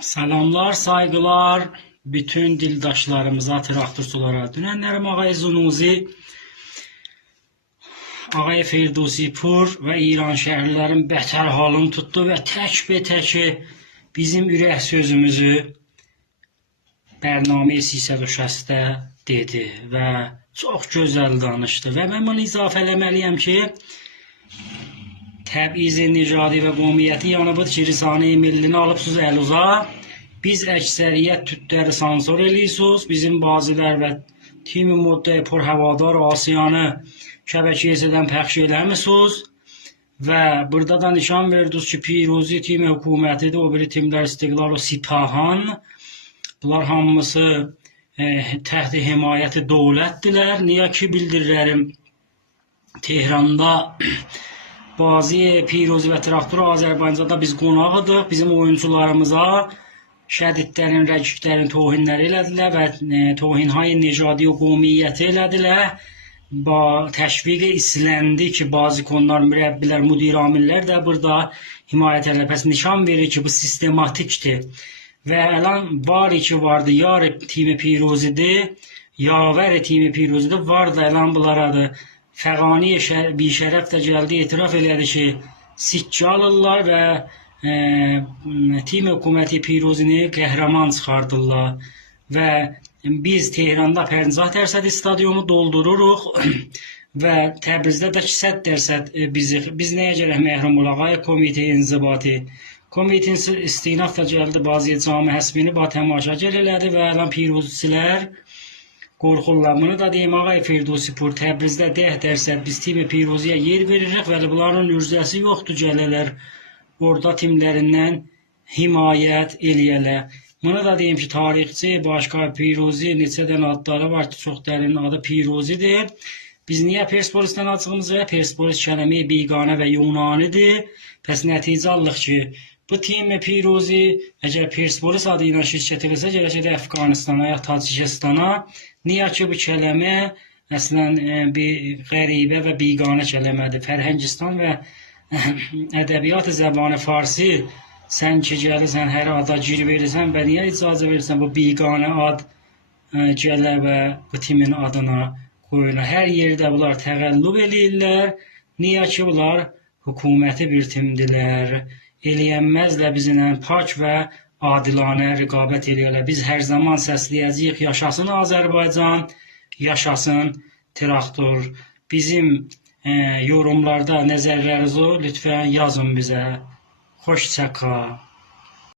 Selamlar, saygılar bütün dildaşlarımıza, traktorçulara. Dünənlərim Ağay Zunuzi, Ağay Firdevsi Pur və İran şəhərlilərin bətər halını tutdu və tək-be-təki bizim ürək sözümüzü bərnamə 360-da dedi və çox gözəl danışdı. Və mən bunu izafə eləməliyəm ki, Təbriz Nijadi və qovmiyyəti yanıbıdır ki, Risale-i Millini alıbsınız əluza. Biz əksəriyyət tütləri sansor eləyirsiniz. Bizim bazılar və timi moddəyi pürhəvadar Asiyanı şəbəkəsindən pəxş eləmişsiniz. Və burada da nişan verdiniz ki, Pirozi timi hökumətidir, o biri timlər İstiqlal və Sipahan. Bunlar hamısı təhti himayəti dövlətdirlər. Niyə ki bildirlərim Tehranda bazı Pirozi və Traktor Azərbaycanda biz qonağıdıq. Bizim oyuncularımıza şədidlərin, rəqiblərin tohinləri elədilər və tohinhay Nijadi və qovmiyyəti elədilər. Təşviq isləndi ki, bazı konular, mürəbbilər, müdir amillər də burada himayət elələr. Pəs nişan verir ki, bu sistematikdir. Və əlan var ki, vardı, yar timi Pirozidir, yavər timi Pirozidir, var da əlan bunlaradır. Fəqani bişərəf də gəldi, etiraf elədi ki, sikkə alırlar və tim hökuməti Pirozini qəhrəman çıxardırlar. Və biz Tehranda 50% stadionu doldururuq və Təbrizdə də 100% biz nəyə gərək məhrum olaq? Komite inzibati. Komitenin istinaf da gəldi, bazı cami həsbini tamaşaçı elədi və əlan Pirozçilər qorxurlar. Bunu da deyim, Ağay Firdevsi Pur, Təbrizdə 10% biz timi Piroziyə yer veririk və bunların ürcəsi yoxdur, gələrlər orada timlərindən himayət eləyələr. Bunu da deyim ki, tarixçi, başqa Pirozi, neçə dənə adları var ki, çox dərin adı Pirozidir. Biz niyə Persepolisdən açığımız və Persepolis kələmi biganə və yunanidir. Pəs nəticə alıq ki, bu tim Pirozi, əgər Persepolis adı ilə şirkət eləsə, gələcəkdə Əfqanistana ya Tacikistana. Niyə ki, bu kələmə əslən bir qəribə və biganə kələmədir. Fərhəngistan və ədəbiyyat zəbanı Farsi, sən ki gəlirsən, hər ada gir verirsən və niyə icazə verirsən bu biganə ad gələ və bu timin adına qoyurlar. Hər yerdə bunlar təqəllüb eləyirlər. Niyə ki, bunlar hökuməti bir timdilər. Eləyənməzlə bizimlə pak və adilanə rəqabət eləyirlər. Biz hər zaman səsləyəcəyik, yaşasın Azərbaycan, yaşasın Traktor. Bizim yorumlarda nəzərlərinizi lütfən yazın bizə. Xoşça qal.